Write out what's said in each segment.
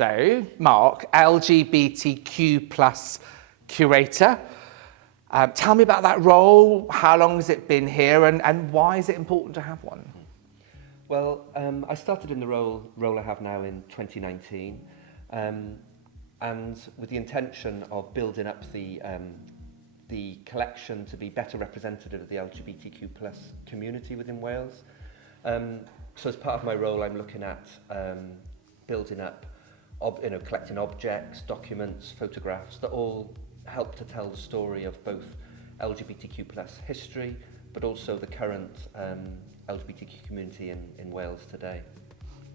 So, Mark, LGBTQ plus curator. Tell me about that role. How long has it been here, and why is it important to have one? Well, I started in the role I have now in 2019, and with the intention of building up the collection to be better representative of the LGBTQ plus community within Wales. So as part of my role, I'm looking at building up, collecting objects, documents, photographs that all help to tell the story of both LGBTQ plus history, but also the current LGBTQ community in Wales today.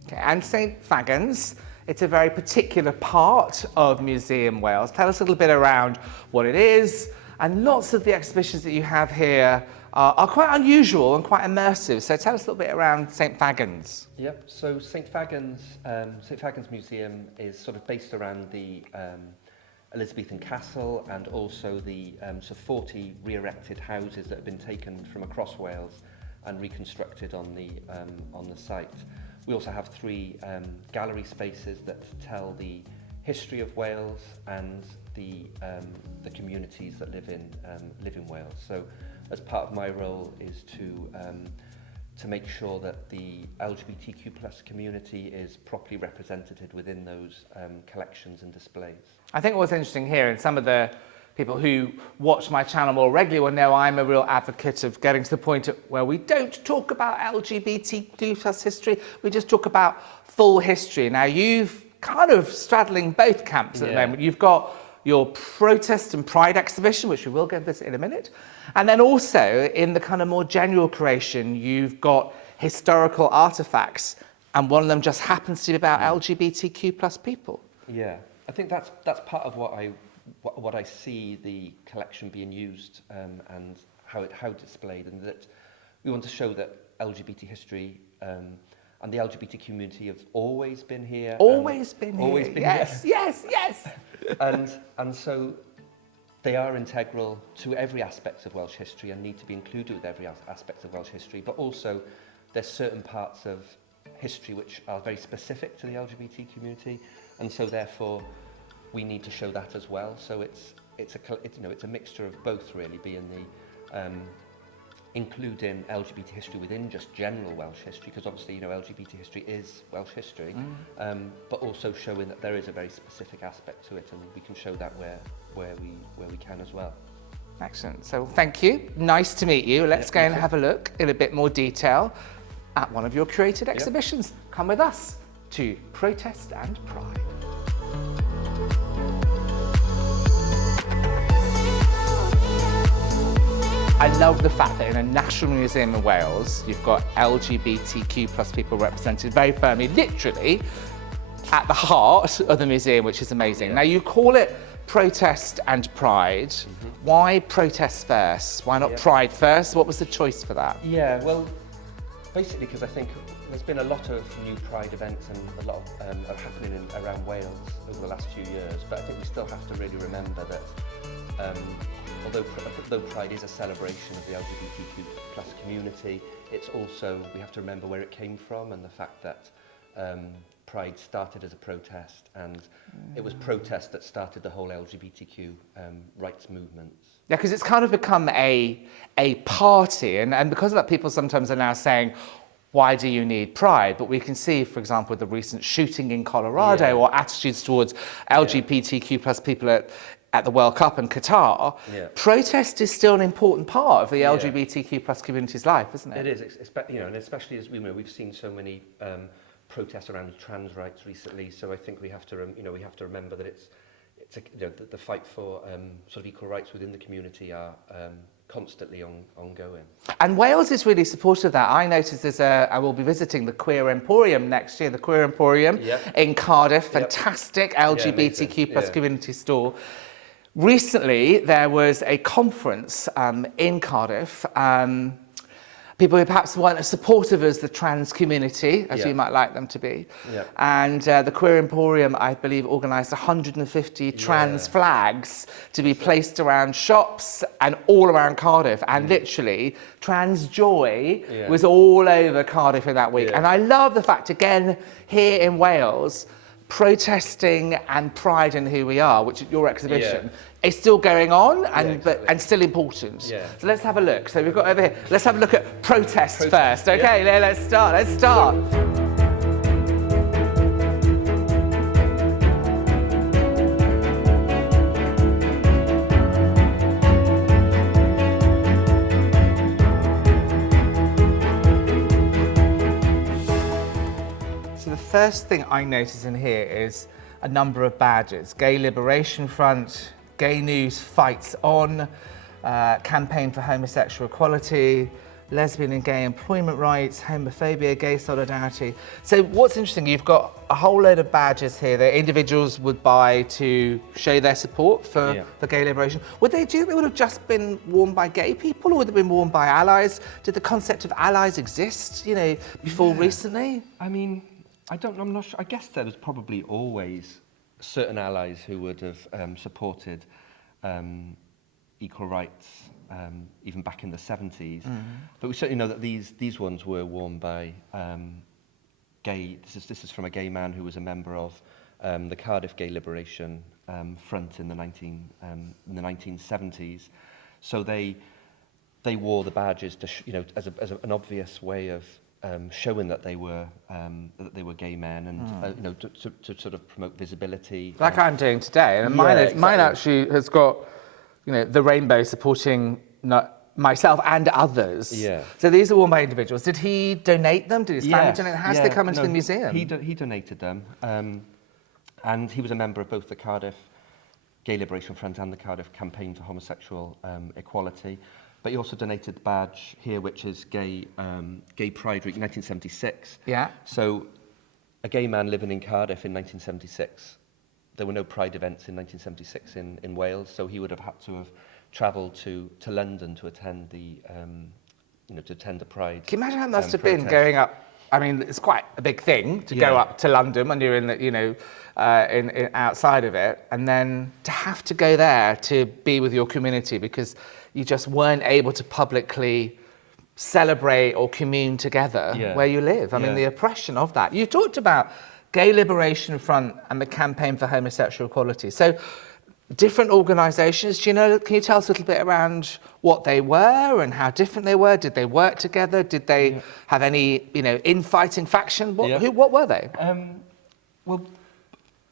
Okay, and St Fagans, it's a very particular part of Museum Wales. Tell us a little bit around what it is, and lots of the exhibitions that you have here are quite unusual and quite immersive. So tell us a little bit around St Fagans. Yep, so St Fagans Museum is sort of based around the Elizabethan castle and also the 40 re-erected houses that have been taken from across Wales and reconstructed on the site. We also have 3 gallery spaces that tell the history of Wales and the communities that live in Wales. So, as part of my role is to make sure that the LGBTQ plus community is properly represented within those collections and displays. I think what's interesting here, and some of the people who watch my channel more regularly will know I'm a real advocate of getting to the point where we don't talk about LGBTQ plus history, we just talk about full history. Now you've kind of straddling both camps at the moment. You've got your Protest and Pride exhibition, which we will go visit in a minute. And then also in the kind of more general curation, you've got historical artefacts, and one of them just happens to be about LGBTQ plus people. Yeah, I think that's part of what I see the collection being used and how displayed, and that we want to show that LGBT history and the LGBT community have always been here. Always been here. Yes, here. Yes. and so they are integral to every aspect of Welsh history and need to be included with every aspect of Welsh history, but also there's certain parts of history which are very specific to the LGBT community, and so therefore we need to show that as well. So it's a mixture of both, really, being the including LGBT history within just general Welsh history, because obviously LGBT history is Welsh history, but also showing that there is a very specific aspect to it, and we can show that where we can as well. Excellent. So thank you. Nice to meet you. Let's go and have a look in a bit more detail at one of your curated exhibitions. Come with us to Protest and Pride. I love the fact that in a national museum in Wales, you've got LGBTQ plus people represented very firmly, literally, at the heart of the museum, which is amazing. Now, you call it Protest and Pride. Why protest first? Why not Pride first? What was the choice for that? Yeah, well, basically because I think there's been a lot of new Pride events and a lot of are happening around Wales over the last few years, but I think we still have to really remember that although Pride is a celebration of the LGBTQ plus community, it's also, we have to remember where it came from and the fact that Pride started as a protest, and it was protest that started the whole LGBTQ rights movements. Yeah, because it's kind of become a party, and because of that, people sometimes are now saying, why do you need Pride? But we can see, for example, with the recent shooting in Colorado, or attitudes towards LGBTQ plus people at the World Cup in Qatar, protest is still an important part of the LGBTQ plus community's life, isn't it? It is, and especially as we've seen so many protests around trans rights recently. So I think we have to, remember that the fight for sort of equal rights within the community are constantly ongoing. And Wales is really supportive of that. I noticed I will be visiting the Queer Emporium next year, the Queer Emporium in Cardiff, fantastic LGBTQ plus community store. Recently, there was a conference in Cardiff. People who perhaps weren't as supportive as the trans community, as we might like them to be. And the Queer Emporium, I believe, organised 150 trans flags to be placed around shops and all around Cardiff. And literally, trans joy was all over Cardiff in that week. And I love the fact, again, here in Wales, protesting and pride in who we are, which is your exhibition, is still going on and still important. Yeah. So let's have a look. So we've got over here, let's have a look at protest first. Okay, let's start. The first thing I notice in here is a number of badges. Gay Liberation Front, Gay News Fights On, Campaign for Homosexual Equality, Lesbian and Gay Employment Rights, Homophobia, Gay Solidarity. So what's interesting, you've got a whole load of badges here that individuals would buy to show their support for gay liberation. Do you think they would have just been worn by gay people, or would they have been worn by allies? Did the concept of allies exist, before recently? I mean, I'm not sure. I guess there was probably always certain allies who would have supported equal rights even back in the 70s. But we certainly know that these ones were worn by gay. This is from a gay man who was a member of the Cardiff Gay Liberation Front in the 1970s. So they wore the badges to as an obvious way of showing that they were gay men, and to sort of promote visibility. Like I'm doing today, and mine actually has got the rainbow supporting myself and others. Yeah. So these are worn by individuals. Did he donate them? Did his family donate them? How did they come into the museum? He donated them, and he was a member of both the Cardiff Gay Liberation Front and the Cardiff Campaign for Homosexual Equality. But he also donated the badge here, which is Gay Pride Week 1976. Yeah. So a gay man living in Cardiff in 1976, there were no Pride events in 1976 in Wales, so he would have had to have travelled to London to attend the Pride. Can you imagine how it must have been going up? I mean, it's quite a big thing to go up to London when you're in the, in outside of it, and then to have to go there to be with your community because you just weren't able to publicly celebrate or commune together where you live. I mean, the oppression of that. You talked about Gay Liberation Front and the Campaign for Homosexual Equality. So, different organisations, can you tell us a little bit around what they were and how different they were? Did they work together? Did they have any, infighting faction? What were they? Well,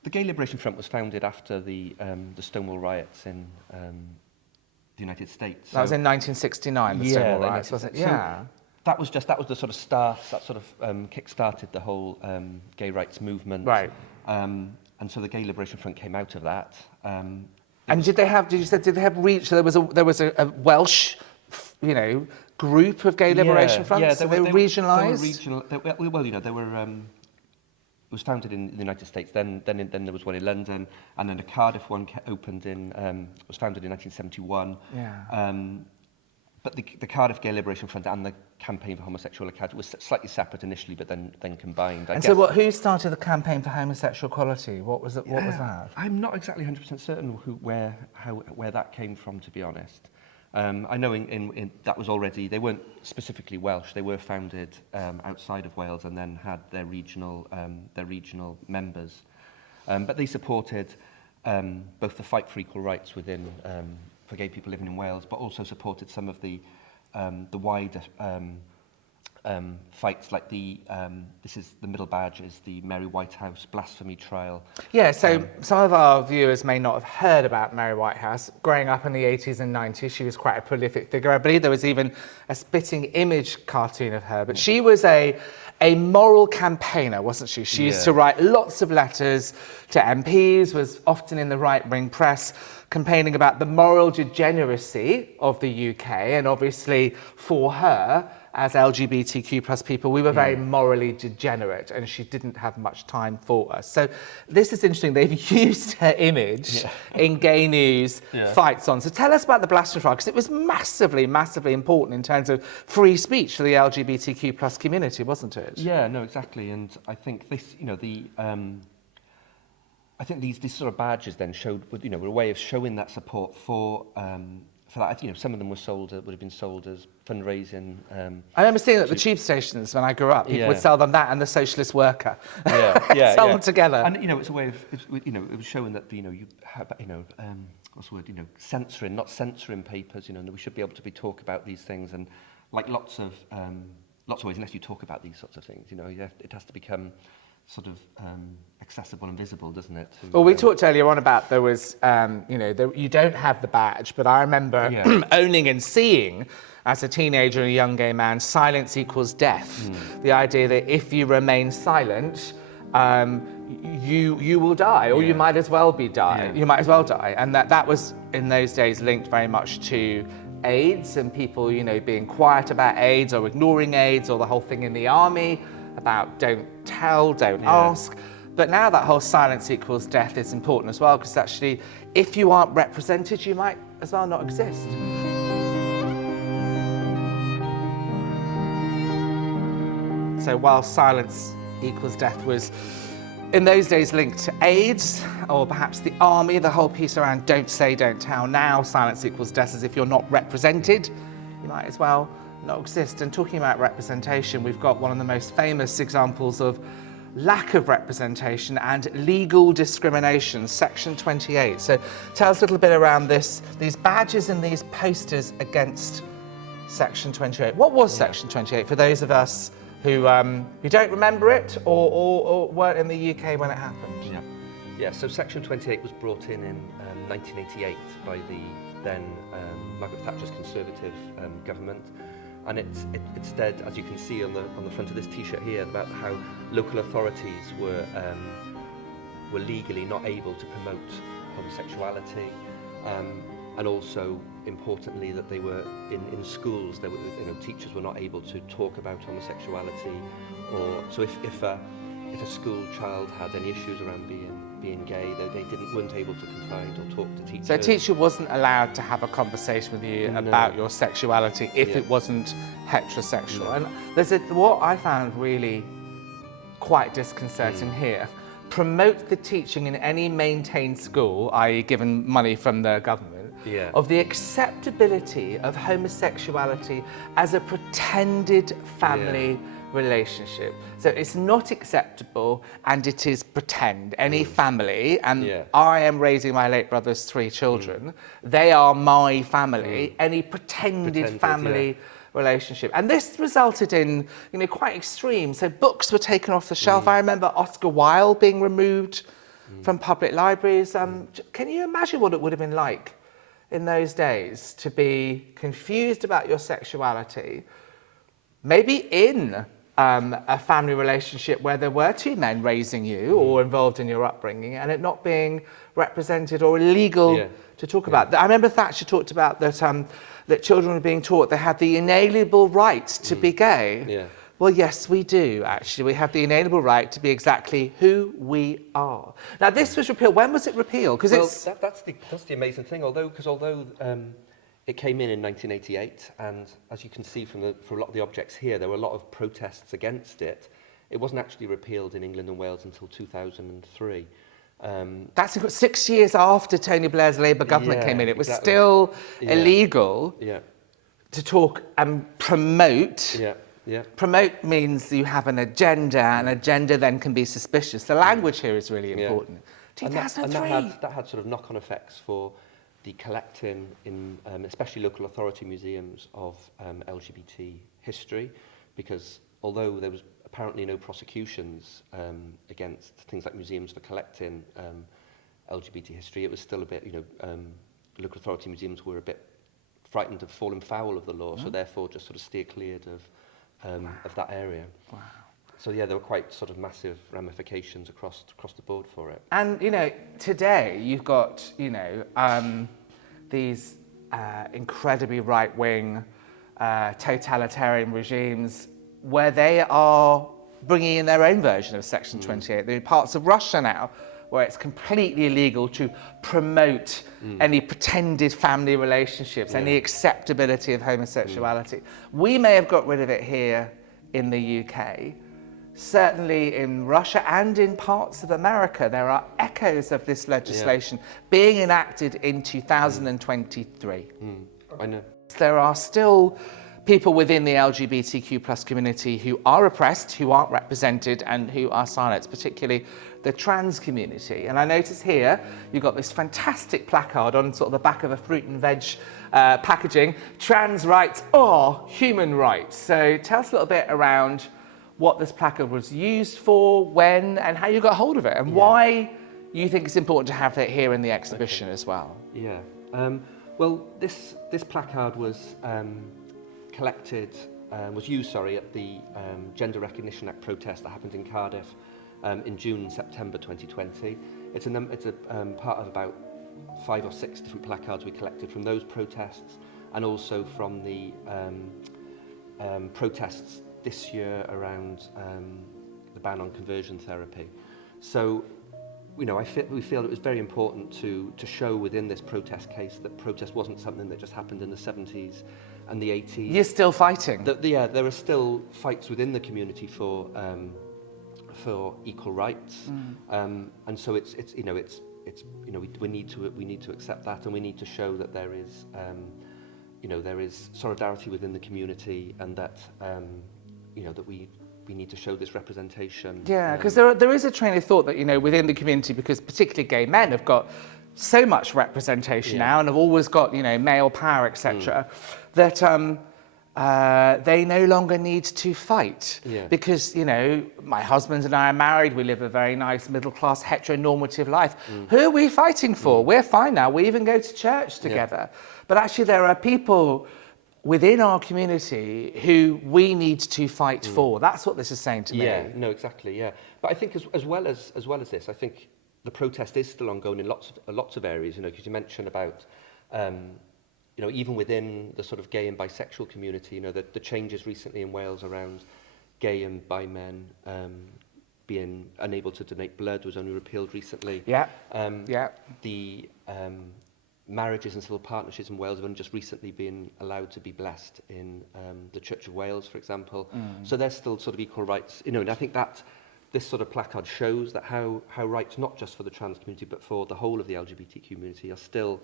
the Gay Liberation Front was founded after the Stonewall riots in the United States. That was in 1969, the Stonewall riots, wasn't it? Yeah. So that was the sort of start, that sort of kick-started the whole gay rights movement. Right. And so the Gay Liberation Front came out of that. And did they have reach? So there was a Welsh, group of Gay Liberation Fronts? Yeah, so they were regionalised? It was founded in the United States, then there was one in London, and then a Cardiff one opened was founded in 1971. Yeah. But the Cardiff Gay Liberation Front and the Campaign for Homosexual Equality was slightly separate initially, but then combined. So who started the Campaign for Homosexual Equality? What was it? What was that? I'm not exactly 100% certain where that came from, to be honest. I know in that was already, they weren't specifically Welsh, they were founded outside of Wales and then had their regional members. But they supported both the fight for equal rights within for gay people living in Wales, but also supported some of the wider fights, like this is the middle badge, is the Mary Whitehouse blasphemy trial. Yeah, so some of our viewers may not have heard about Mary Whitehouse. Growing up in the 80s and 90s, she was quite a prolific figure. I believe there was even a spitting image cartoon of her, but she was a moral campaigner, wasn't she? She used to write lots of letters to MPs, was often in the right-wing press, campaigning about the moral degeneracy of the UK, and obviously for her, as LGBTQ plus people, we were very morally degenerate, and she didn't have much time for us. So this is interesting. They've used her image in Gay News Fights On. So tell us about the blasphemy trial, because it was massively, massively important in terms of free speech for the LGBTQ plus community, wasn't it? Yeah, no, exactly. And I think this, I think these sort of badges then showed, were a way of showing that support for for that. You know, some of them were would have been sold as fundraising. I remember seeing at the tube stations when I grew up, people would sell them that and the Socialist Worker. Sell them together. And you know, it's a way of, you know, it was showing that, you know, you have, you know, what's the word, you know, not censoring papers. You know, and we should be able to talk about these things, and like lots of ways, unless you talk about these sorts of things, you know, it has to become sort of accessible and visible, doesn't it? Well, we talked earlier on about there was, you know, you don't have the badge, but I remember owning and seeing, as a teenager and a young gay man, silence equals death. The idea that if you remain silent, you will die, or you might as well die. You might as well die, and that was in those days linked very much to AIDS and people, you know, being quiet about AIDS or ignoring AIDS, or the whole thing in the army about don't tell, don't ask. But now that whole silence equals death is important as well, because actually, if you aren't represented, you might as well not exist. So while silence equals death was in those days linked to AIDS, or perhaps the army, the whole piece around don't say, don't tell, now silence equals death, as if you're not represented, you might as well not exist. And talking about representation, we've got one of the most famous examples of lack of representation and legal discrimination, Section 28. So tell us a little bit around these badges and these posters against Section 28. What was Section 28 for those of us who don't remember it or weren't in the UK when it happened? Yeah, so Section 28 was brought in 1988 by the then Margaret Thatcher's Conservative government. And it said, as you can see on the front of this T-shirt here, about how local authorities were legally not able to promote homosexuality, and also importantly that they were in schools. They were, you know, teachers were not able to talk about homosexuality, or so if a school child had any issues around being gay, they weren't able to confide or talk to teachers. So a teacher wasn't allowed to have a conversation with you about your sexuality if it wasn't heterosexual. And there's what I found really quite disconcerting here. Promote the teaching in any maintained school, i.e. given money from the government, of the acceptability of homosexuality as a pretended family relationship. So it's not acceptable and it is pretend. Any family, and I am raising my late brother's 3 children, they are my family, any pretended family relationship. And this resulted in, you know, quite extreme. So books were taken off the shelf. I remember Oscar Wilde being removed from public libraries. Can you imagine what it would have been like in those days to be confused about your sexuality, maybe in a family relationship where there were 2 men raising you or involved in your upbringing, and it not being represented or illegal to talk about? I remember Thatcher talked about that children were being taught they had the inalienable right to be gay. Well, yes, we do, actually. We have the inalienable right to be exactly who we are. Now, this was repealed. When was it repealed? Because that's the amazing thing. Although it came in 1988, and as you can see from a lot of the objects here, there were a lot of protests against it. It wasn't actually repealed in England and Wales until 2003. That's 6 years after Tony Blair's Labour government came in. It was still illegal to talk and promote. Promote means you have an agenda, and agenda then can be suspicious. The language here is really important. 2003. And that had sort of knock-on effects for the collecting in especially local authority museums of LGBT history, because although there was apparently no prosecutions against things like museums for collecting LGBT history, it was still a bit, local authority museums were a bit frightened of falling foul of the law, so therefore just sort of steer cleared of that area. Wow. So yeah, there were quite sort of massive ramifications across the board for it. And today you've got these incredibly right-wing totalitarian regimes where they are bringing in their own version of Section 28. There are parts of Russia now where it's completely illegal to promote any pretended family relationships, any acceptability of homosexuality. We may have got rid of it here in the UK. Certainly in Russia and in parts of America, there are echoes of this legislation being enacted in 2023. I know. There are still people within the LGBTQ plus community who are oppressed, who aren't represented, and who are silenced, particularly the trans community. And I notice here you've got this fantastic placard on sort of the back of a fruit and veg packaging, trans rights or human rights. So tell us a little bit around what this placard was used for, when, and how you got hold of it, and why you think it's important to have it here in the exhibition as well. Yeah. Well, this placard was used at the Gender Recognition Act protest that happened in Cardiff in June and September 2020. It's a part of about 5 or 6 different placards we collected from those protests, and also from the protests this year around the ban on conversion therapy. So, we feel it was very important to show within this protest case that protest wasn't something that just happened in the 70s and the 80s. You're still fighting. There are still fights within the community for equal rights, and so we need to accept that, and we need to show that there is there is solidarity within the community, and that that we need to show this representation. Yeah, because there is a train of thought that, within the community, because particularly gay men have got so much representation now and have always got, male power, etc., that they no longer need to fight. Because, my husband and I are married, we live a very nice middle-class heteronormative life. Who are we fighting for? We're fine now. We even go to church together. But actually there are people within our community who we need to fight for. That's what this is saying to me. Yeah, no, exactly, yeah. But I think as well as this, I think the protest is still ongoing in lots of areas, because you mentioned about, even within the sort of gay and bisexual community, the changes recently in Wales around gay and bi men being unable to donate blood was only repealed recently. The marriages and civil partnerships in Wales have only just recently been allowed to be blessed in the Church of Wales, for example. So there's still sort of equal rights, and I think that this sort of placard shows that how rights, not just for the trans community, but for the whole of the LGBTQ community, are still,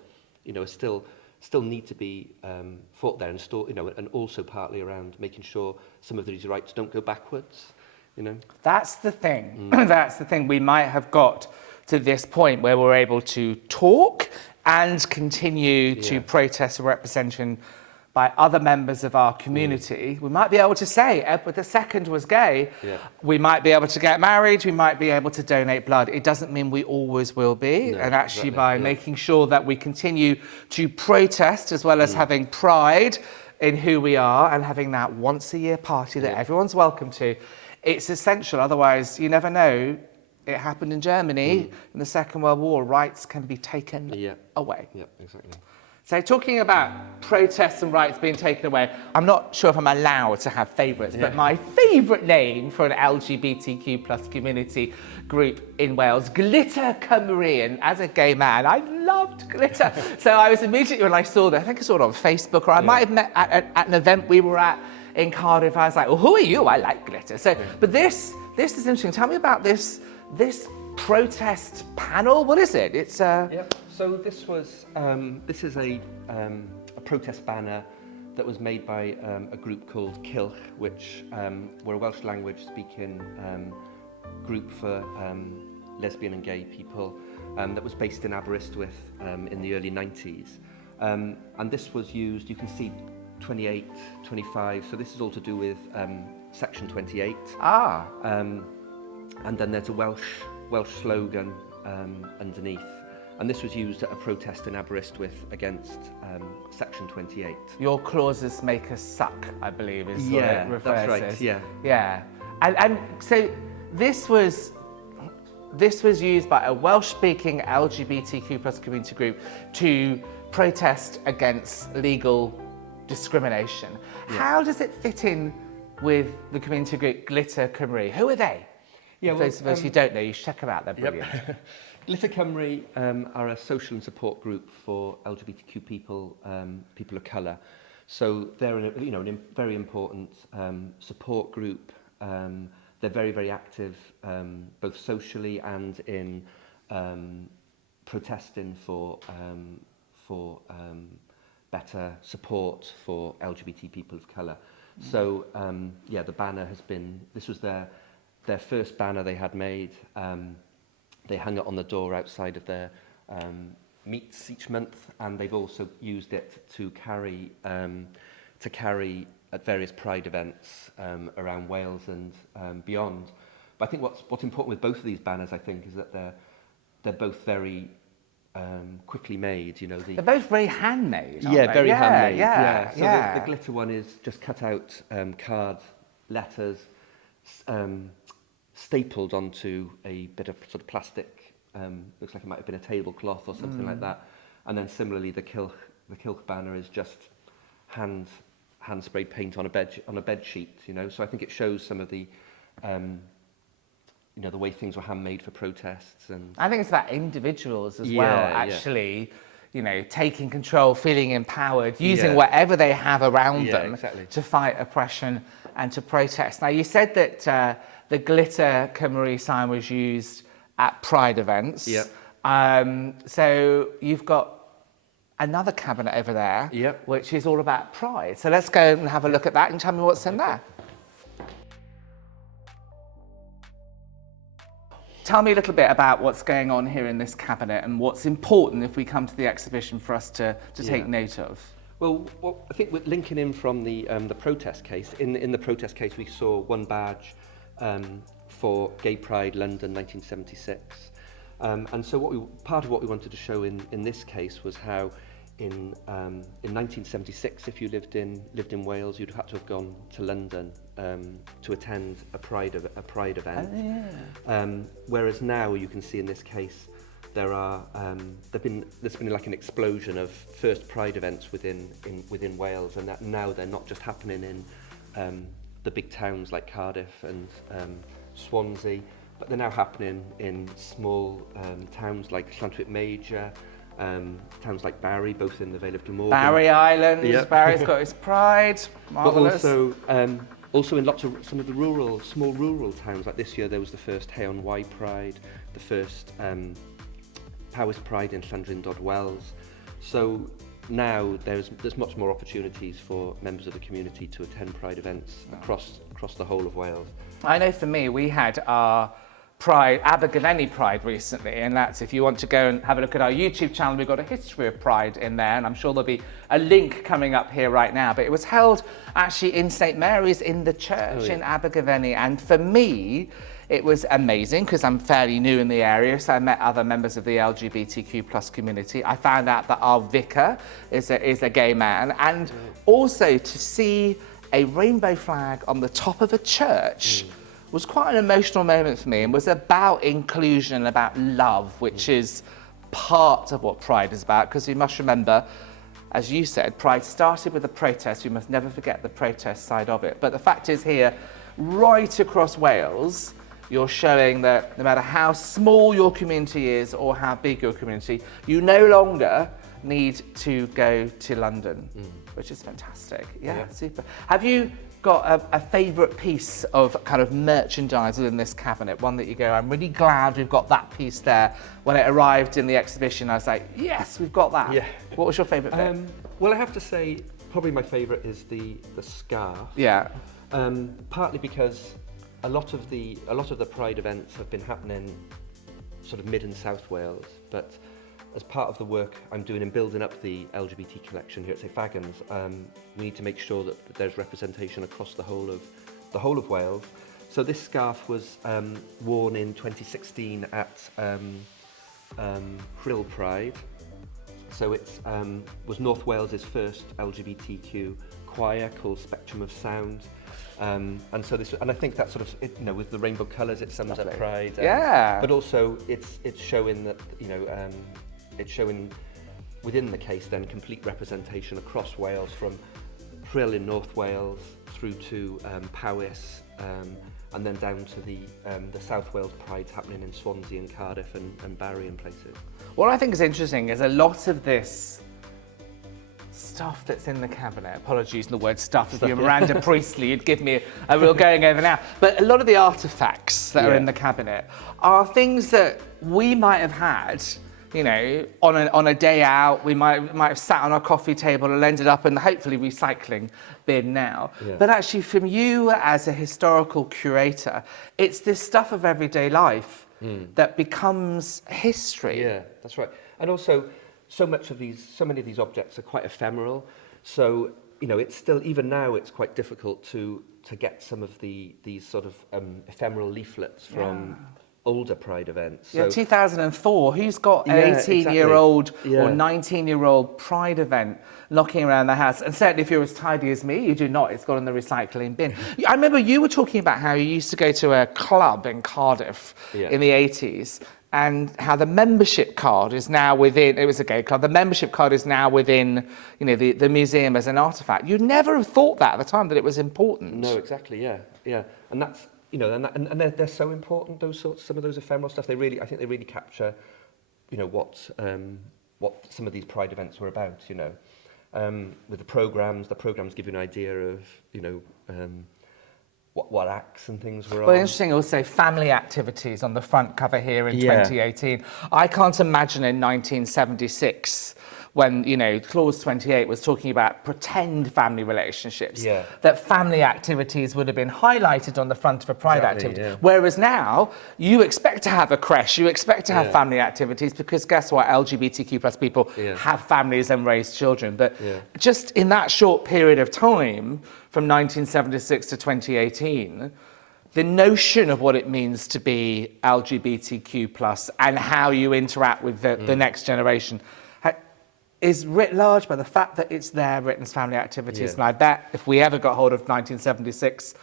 still need to be fought there, and still, and also partly around making sure some of these rights don't go backwards. That's the thing. That's the thing. We might have got to this point where we're able to talk and continue to protest for representation by other members of our community. We might be able to say Edward II was gay. We might be able to get married. We might be able to donate blood. It doesn't mean we always will be. And actually by making sure that we continue to protest, as well as having pride in who we are, and having that once-a-year party that everyone's welcome to, it's essential. Otherwise, you never know. It happened in Germany in the Second World War. Rights can be taken away. Yeah, exactly. So talking about protests and rights being taken away, I'm not sure if I'm allowed to have favourites, but my favourite name for an LGBTQ plus community group in Wales, Glitter Cymru. And as a gay man, I loved glitter. So I was immediately, when I saw that, I think I saw it on Facebook, or I might have met at an event we were at in Cardiff. I was like, well, who are you? I like glitter. So, but this is interesting. Tell me about this protest panel. What is it? It's So this was this is a protest banner that was made by a group called Cilch, which were a Welsh language speaking group for lesbian and gay people that was based in Aberystwyth in the early 90s. And this was used, you can see 28, 25, so this is all to do with section 28. And then there's a Welsh slogan underneath. And this was used at a protest in Aberystwyth against section 28. Your clauses make us suck, I believe, is what it refers that's right, as. yeah. And so this was used by a Welsh-speaking LGBTQ plus community group to protest against legal discrimination. How does it fit in with the community group Glitter Cymru? Who are they? For those of us who don't know, you should check them out, they're brilliant. Glitter Cymru are a social and support group for LGBTQ people, people of colour. So they're a very important support group. They're very, very active, both socially and in protesting for better support for LGBT people of colour. So yeah, the banner has been, this was their first banner they had made. They hung it on the door outside of their meets each month, and they've also used it to carry at various Pride events around Wales and beyond. But I think what's important with both of these banners, I think, is that they're both very quickly made. You know, they're both very handmade. Yeah, they? very handmade. Yeah. So yeah. The glitter one is just cut out card letters, stapled onto a bit of sort of plastic. Looks like it might have been a tablecloth or something like that. And then similarly, the Kilch banner is just hand sprayed paint on a bed sheet. You know, so I think it shows some of the you know, the way things were handmade for protests. And I think it's about individuals as well, actually, you know, taking control, feeling empowered, using whatever they have around them to fight oppression and to protest. Now, you said that the glitter Cymru sign was used at Pride events. So you've got another cabinet over there, which is all about Pride. So let's go and have a look at that and tell me what's in there. Tell me a little bit about what's going on here in this cabinet and what's important if we come to the exhibition for us to take note of. Well, I think we're linking in from the protest case. In the protest case, we saw one badge for Gay Pride London 1976. And so part of what we wanted to show in this case was how in 1976, if you lived in Wales, you'd have to have gone to London to attend a Pride event. Whereas now you can see in this case there's been like an explosion of first Pride events within Wales, and that now they're not just happening in the big towns like Cardiff and Swansea, but they're now happening in small towns like Llantwit Major, towns like Barry, both in the Vale of Glamorgan. Barry Island, Barry's got its Pride, marvellous. But also in lots of some of the small rural towns, like this year there was the first Hay-on-Wye Pride, the first Powys Pride in Llandrindod Wells. So now there's much more opportunities for members of the community to attend Pride events across the whole of Wales. I know for me, we had our Pride, Amgueddfa Pride recently, and that's, if you want to go and have a look at our YouTube channel, we've got a history of Pride in there, and I'm sure there'll be a link coming up here right now. But it was held actually in St Mary's in the church in Amgueddfa, and for me, it was amazing because I'm fairly new in the area, so I met other members of the LGBTQ plus community. I found out that our vicar is a gay man, and also to see a rainbow flag on the top of a church was quite an emotional moment for me, and was about inclusion and about love, which is part of what Pride is about, because we must remember, as you said, Pride started with a protest. We must never forget the protest side of it. But the fact is here, right across Wales, you're showing that no matter how small your community is or how big your community, you no longer need to go to London, which is fantastic. Yeah, super. Have you got a favourite piece of kind of merchandise within this cabinet, one that you go, I'm really glad we've got that piece there? When it arrived in the exhibition, I was like, yes, we've got that. What was your favourite bit? Well, I have to say, probably my favourite is the scarf. Partly because a lot of the Pride events have been happening sort of mid and South Wales, but as part of the work I'm doing in building up the LGBT collection here at St Fagans, we need to make sure that there's representation across the whole of Wales. So this scarf was worn in 2016 at Rhyl Pride. So it was North Wales's first LGBTQ choir called Spectrum of Sound. And so and I think that sort of, you know, with the rainbow colours, it sums up Pride. But also it's showing that, you know, it's showing within the case then complete representation across Wales, from Rhyl in North Wales through to Powys, and then down to the South Wales Prides happening in Swansea and Cardiff and Barry and places. What I think is interesting is a lot of this stuff that's in the cabinet, apologies for the word stuff, if you're Miranda Priestley, you'd give me a real going over now, but a lot of the artefacts that are in the cabinet are things that we might have had you know, on a day out, we might have sat on our coffee table and ended up in the hopefully recycling bin now. Yeah. But actually, from you as a historical curator, it's this stuff of everyday life that becomes history. Yeah, that's right. And also, so many of these objects are quite ephemeral. So, you know, it's still, even now, it's quite difficult to get some of these sort of ephemeral leaflets from older Pride events. Yeah, so, 2004, who's got an 18-year-old or 19-year-old Pride event knocking around the house? And certainly if you're as tidy as me, you do not. It's gone in the recycling bin. I remember you were talking about how you used to go to a club in Cardiff in the 80s, and how the membership card is now within, it was a gay club, the membership card is now within, you know, the museum as an artefact. You'd never have thought that at the time, that it was important. No, exactly, yeah. And that's, you know, and they're so important, some of those ephemeral stuff. I think they really capture, you know, what some of these Pride events were about, you know. With the programs give you an idea of, you know, what acts and things were on. Well, interesting also, family activities on the front cover here in 2018. I can't imagine in 1976, when, you know, Clause 28 was talking about pretend family relationships, that family activities would have been highlighted on the front of a Pride activity. Yeah. Whereas now, you expect to have a creche, you expect to have family activities, because guess what? LGBTQ plus people have families and raise children. But just in that short period of time, from 1976 to 2018, the notion of what it means to be LGBTQ plus and how you interact with the next generation is writ large by the fact that it's there written as family activities. And I bet if we ever got hold of 1976,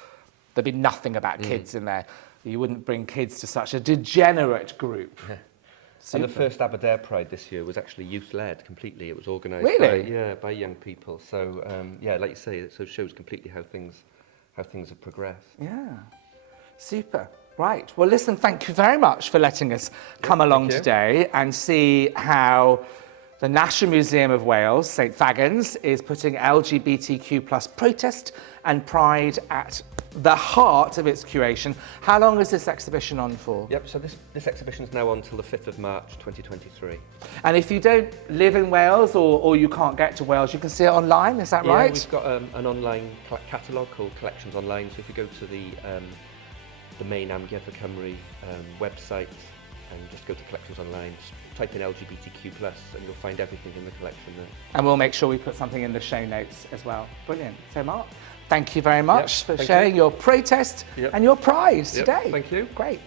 there'd be nothing about kids in there. You wouldn't bring kids to such a degenerate group. And the first Amgueddfa Pride this year was actually youth-led completely. It was organised by young people. So like you say, it sort of shows completely how things have progressed. Yeah, super. Right. Well, listen, thank you very much for letting us come along today and see how the National Museum of Wales, St Fagans, is putting LGBTQ plus protest and pride at the heart of its curation. How long is this exhibition on for? Yep, so this exhibition is now on till the 5th of March 2023. And if you don't live in Wales or you can't get to Wales, you can see it online, is that right? Yeah, we've got an online catalogue called Collections Online, so if you go to the main Amgueddfa Cymru website and just go to Collections Online, just type in LGBTQ+, and you'll find everything in the collection there. And we'll make sure we put something in the show notes as well. Brilliant. So Mark, thank you very much for sharing your protest and your pride today. Thank you. Great.